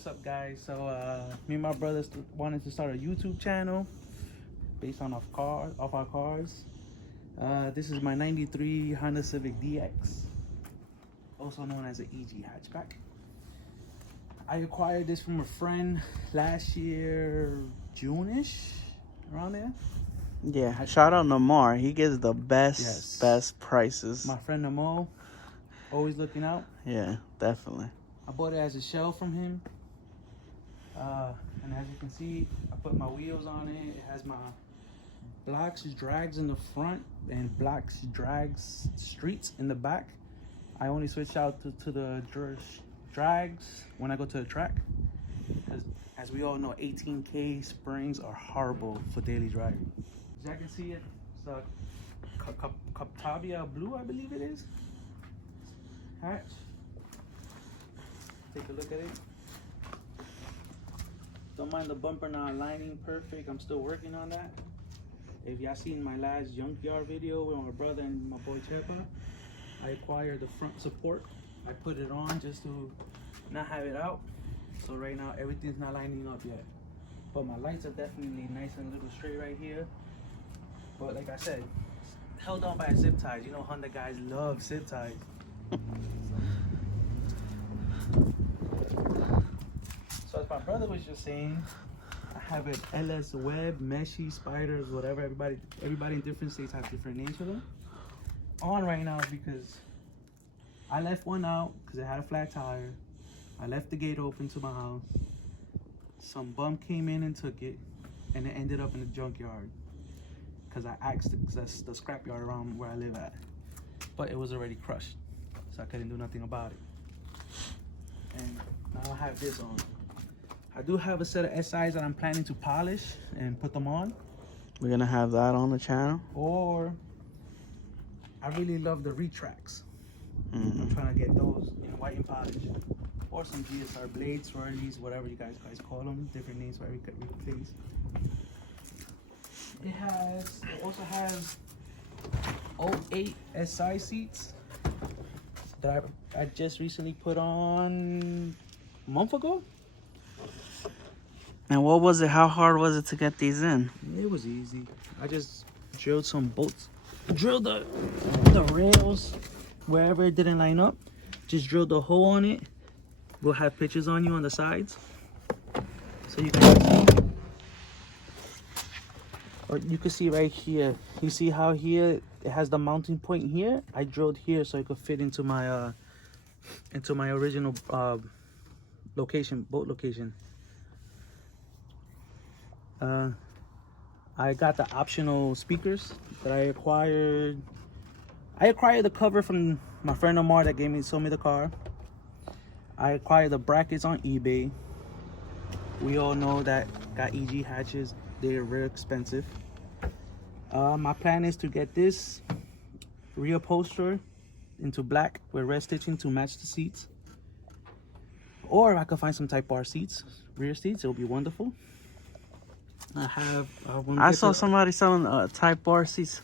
What's up, guys? So me and my brothers wanted to start a YouTube channel based on our cars. This is my 93 Honda Civic DX, also known as an EG hatchback. I acquired this from a friend last year, June-ish, around there. Yeah, shout out Namar. He gives the best prices. My friend Namo, always looking out. Yeah, definitely. I bought it as a shell from him. And as you can see, I put my wheels on it. It has my blocks drags in the front and blocks drags streets in the back. I only switch out to the drags when I go to the track. As we all know, 18K springs are horrible for daily driving. As you can see, it's a Captabia blue, I believe it is. Hatch. Take a look at it. Don't mind the bumper not aligning perfect. I'm still working on that. If y'all seen my last junkyard video with my brother and my boy Chepa, I acquired the front support. I put it on just to not have it out. So right now everything's not lining up yet. But my lights are definitely nice and a little straight right here. But like I said, it's held on by zip ties. You know Honda guys love zip ties. So as my brother was just saying, I have an LS Web, Meshy, Spiders, whatever. Everybody in different states have different names for them. On right now because I left one out because it had a flat tire. I left the gate open to my house. Some bum came in and took it, and it ended up in the junkyard because I asked the scrapyard around where I live at, but it was already crushed, so I couldn't do nothing about it. And now I have this on. I do have a set of SIs that I'm planning to polish and put them on. We're gonna have that on the channel. Or I really love the retracts. I'm trying to get those in white and polish. Or some GSR blades, swirlies, whatever you guys call them. Different names for every place. It also has 08 SI seats that I just recently put on a month ago. And what was it? How hard was it to get these in? It was easy. I just drilled some bolts. Drilled the rails wherever it didn't line up. Just drilled a hole on it. We'll have pictures on you on the sides, so you can see. Or you can see right here. You see how here it has the mounting point here? I drilled here so it could fit into my original location, boat location. I got the optional speakers that I acquired. I acquired the cover from my friend Omar that sold me the car. I acquired the brackets on eBay. We all know that got EG hatches. They're real expensive. My plan is to get this reupholster into black with red stitching to match the seats. Or I could find some Type R seats, rear seats. It'll be wonderful. I saw somebody selling Type R seats,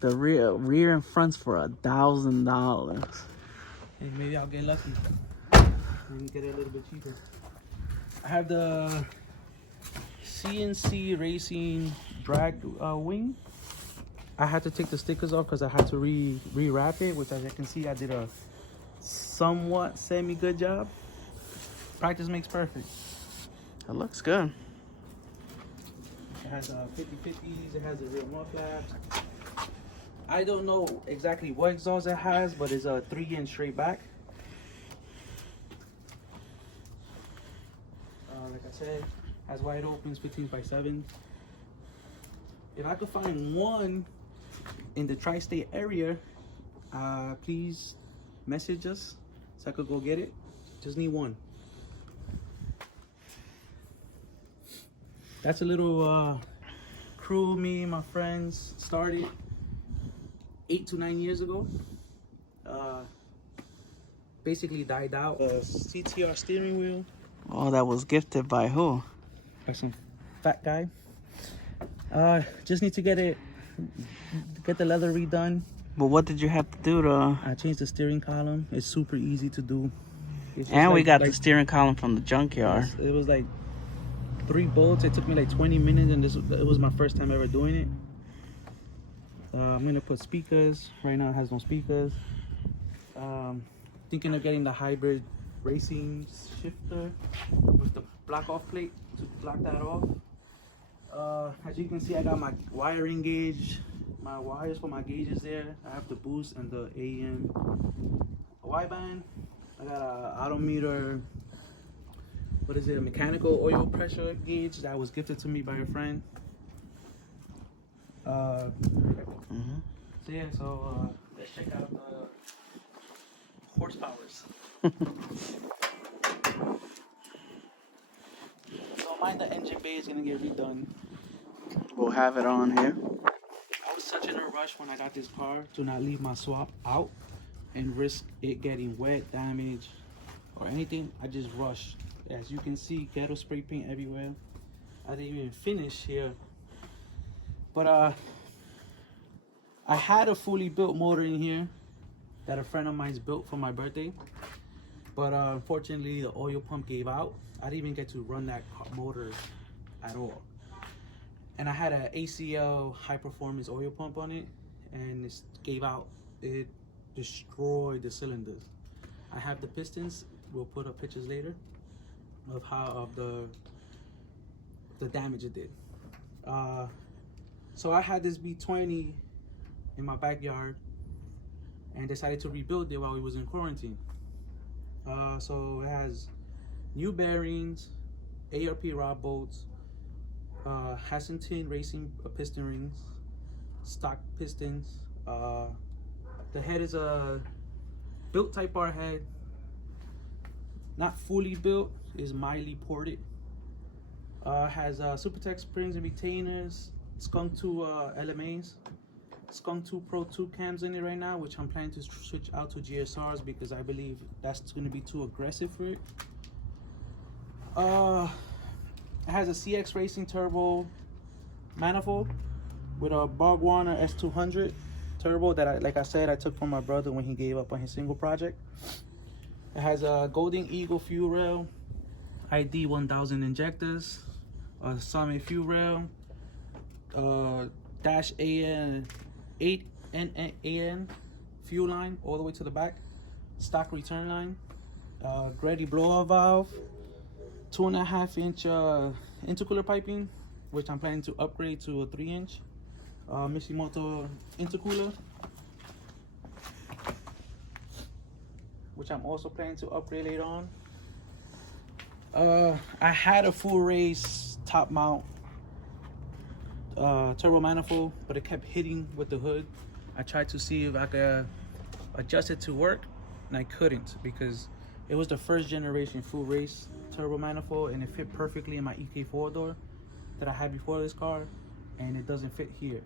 the rear and fronts for $1,000. Hey, maybe I'll get lucky and get it a little bit cheaper. I have the CNC Racing drag wing. I had to take the stickers off because I had to rewrap it, which as you can see I did a somewhat semi-good job. Practice makes perfect. It looks good. It has 50/50s, it has the rear mud flaps. I don't know exactly what exhaust it has, but it's a 3-inch straight back. Like I said, has wide opens, 15x7. If I could find one in the tri-state area, please message us so I could go get it. Just need one. That's a little crew me and my friends started 8 to 9 years ago. Basically died out. The CTR steering wheel. Oh, that was gifted by who? By some fat guy. Just need to get the leather redone. But what did you have to do to? I changed the steering column. It's super easy to do. It's just And we got the like steering column from the junkyard. it was like 3 bolts. It took me like 20 minutes, and it was my first time ever doing it. I'm gonna put speakers. Right now it has no speakers. Thinking of getting the hybrid racing shifter with the block off plate to block that off. As you can see, I got my wiring gauge, my wires for my gauges there. I have the boost and the AM wideband. I got a odometer. What is it? A mechanical oil pressure gauge that was gifted to me by a friend. So yeah, so let's check out the horsepowers. Don't mind the engine bay is gonna get redone. We'll have it on here. I was such in a rush when I got this car to not leave my swap out and risk it getting wet, damage, or anything. I just rushed. As you can see, ghetto spray paint everywhere. I didn't even finish here. But I had a fully built motor in here that a friend of mine's built for my birthday. But unfortunately, the oil pump gave out. I didn't even get to run that motor at all. And I had an ACL high performance oil pump on it, and it gave out. It destroyed the cylinders. I have the pistons. We'll put up pictures later of the damage it did. So I had this B20 in my backyard and decided to rebuild it while we was in quarantine. So it has new bearings, ARP rod bolts, Hassington Racing piston rings, stock pistons. The head is a built Type R head, not fully built, is mildly ported. Has Supertech springs and retainers, Skunk 2 LMAs, Skunk 2 Pro 2 cams in it right now, which I'm planning to switch out to GSRs because I believe that's going to be too aggressive for it. It has a CX Racing turbo manifold with a BorgWarner S200 turbo that like I said, I took from my brother when he gave up on his single project. It has a Golden Eagle fuel rail, ID 1000 injectors, a Summit fuel rail, dash AN 8 AN fuel line all the way to the back, stock return line, Grady blowout valve, 2.5-inch intercooler piping, which I'm planning to upgrade to a 3-inch. Mishimoto intercooler, which I'm also planning to upgrade later on. I had a full race top mount turbo manifold, but it kept hitting with the hood. I tried to see if I could adjust it to work, and I couldn't because it was the first generation full race turbo manifold, and it fit perfectly in my EK4 door that I had before this car, and it doesn't fit here.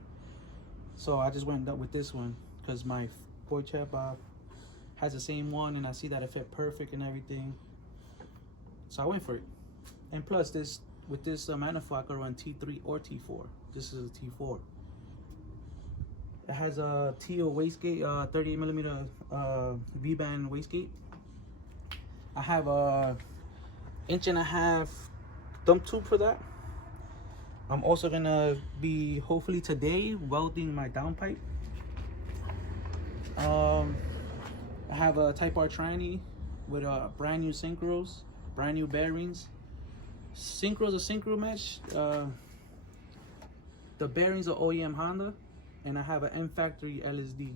So I just went up with this one because my boy Chep has the same one, and I see that it fit perfect and everything. So I went for it. And plus, with this manifold, I could run T3 or T4. This is a T4. It has a teal wastegate, 38mm V-band wastegate. I have a 1.5-inch dump tube for that. I'm also gonna be hopefully today welding my downpipe. I have a Type R tranny with a brand new synchros, brand new bearings. Synchro's a synchro mesh. The bearings are OEM Honda, and I have an M Factory LSD.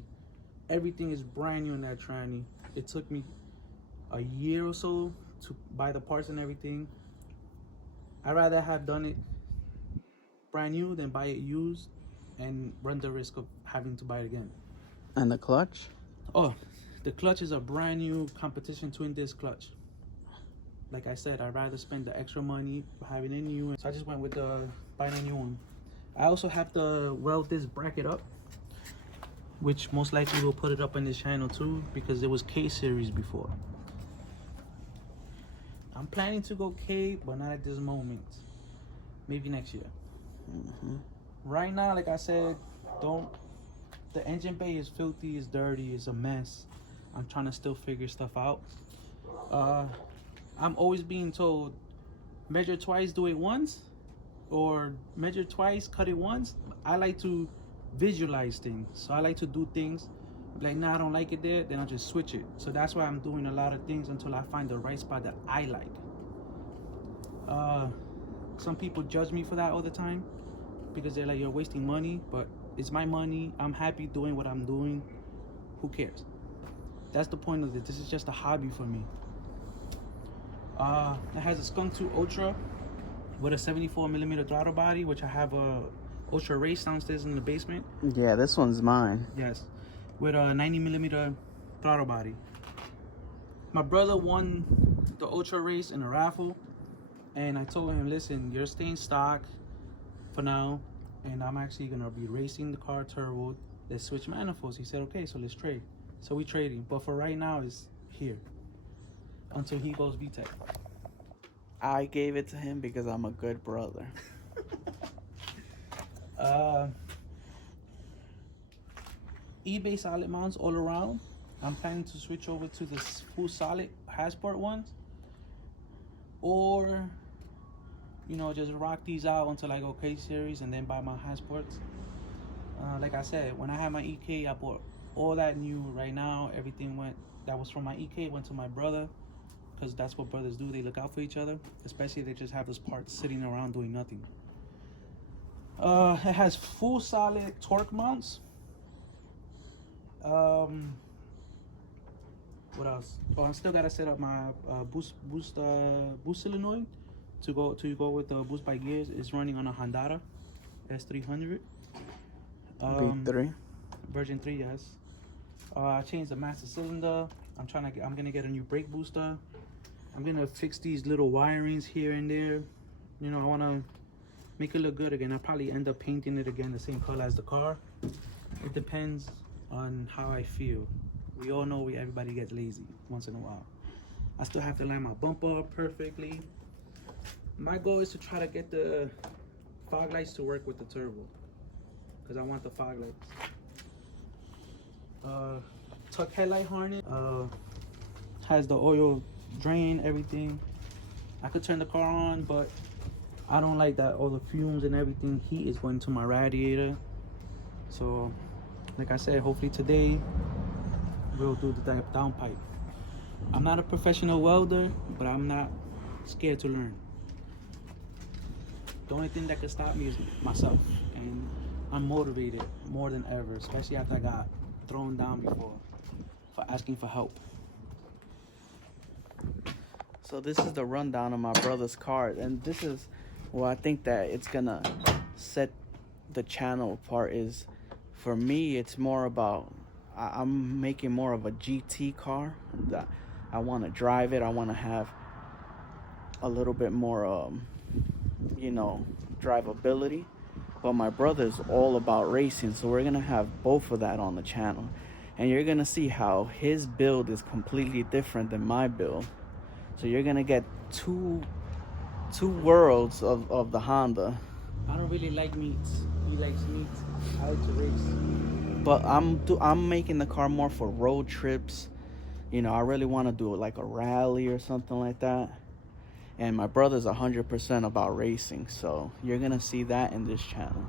Everything is brand new in that tranny. It took me a year or so to buy the parts and everything. I'd rather have done it brand new than buy it used and run the risk of having to buy it again. And the clutch? Oh, the clutch is a brand new competition twin disc clutch. Like I said, I'd rather spend the extra money for having a new one. So I just went with buying a new one. I also have to weld this bracket up, which most likely will put it up on this channel too, because it was K series before. I'm planning to go K, but not at this moment. Maybe next year. Right now, like I said, the engine bay is filthy, it's dirty, it's a mess. I'm trying to still figure stuff out. I'm always being told, measure twice, do it once, or measure twice, cut it once. I like to visualize things, so I like to do things like, nah, I don't like it there, then I'll just switch it. So that's why I'm doing a lot of things until I find the right spot that I like. Some people judge me for that all the time because they're like, you're wasting money, but it's my money. I'm happy doing what I'm doing. Who cares? That's the point of it. This is just a hobby for me. It has a Skunk 2 Ultra with a 74mm throttle body, which I have a Ultra Race downstairs in the basement. Yeah, this one's mine. Yes, with a 90mm throttle body. My brother won the Ultra Race in a raffle, and I told him, listen, you're staying stock for now, and I'm actually gonna be racing the car turbo. Let's switch manifolds. He said, okay, so let's trade. So we trading, but for right now, it's here until he goes VTEC. I gave it to him because I'm a good brother. eBay solid mounts all around. I'm planning to switch over to the full solid Hasport ones, or you know, just rock these out until I go K series and then buy my Hasports. Like I said, when I had my EK, I bought all that new. Right now, everything that was from my EK went to my brother, because that's what brothers do. They look out for each other, especially if they just have those parts sitting around doing nothing. It has full solid torque mounts. What else? Oh, I still gotta set up my boost solenoid to go with the boost by gears. It's running on a Honda S300. V3. Version 3, yes. I changed the master cylinder. I'm gonna get a new brake booster. I'm gonna fix these little wirings here and there. You know, I wanna make it look good again. I'll probably end up painting it again the same color as the car. It depends on how I feel. We all know everybody gets lazy once in a while. I still have to line my bumper up perfectly. My goal is to try to get the fog lights to work with the turbo, because I want the fog lights. Tuck headlight harness. Has the oil drain, everything. I could turn the car on, but I don't like that all the fumes and everything. Heat is going to my radiator. So, like I said, hopefully today we'll do the downpipe. I'm not a professional welder, but I'm not scared to learn. The only thing that could stop me is myself, and I'm motivated more than ever, especially after I got thrown down before for asking for help. So this is the rundown of my brother's car, and this is what I think that it's gonna set the channel apart. Is, for me, it's more about, I'm making more of a GT car. That I want to drive it. I want to have a little bit more, you know, drivability. But my brother's all about racing, so we're gonna have both of that on the channel, and you're gonna see how his build is completely different than my build. So you're gonna get two worlds of the Honda. I don't really like meats. He likes meats. I like to race. But I'm making the car more for road trips. You know, I really want to do like a rally or something like that. And my brother's 100% about racing, so you're gonna see that in this channel.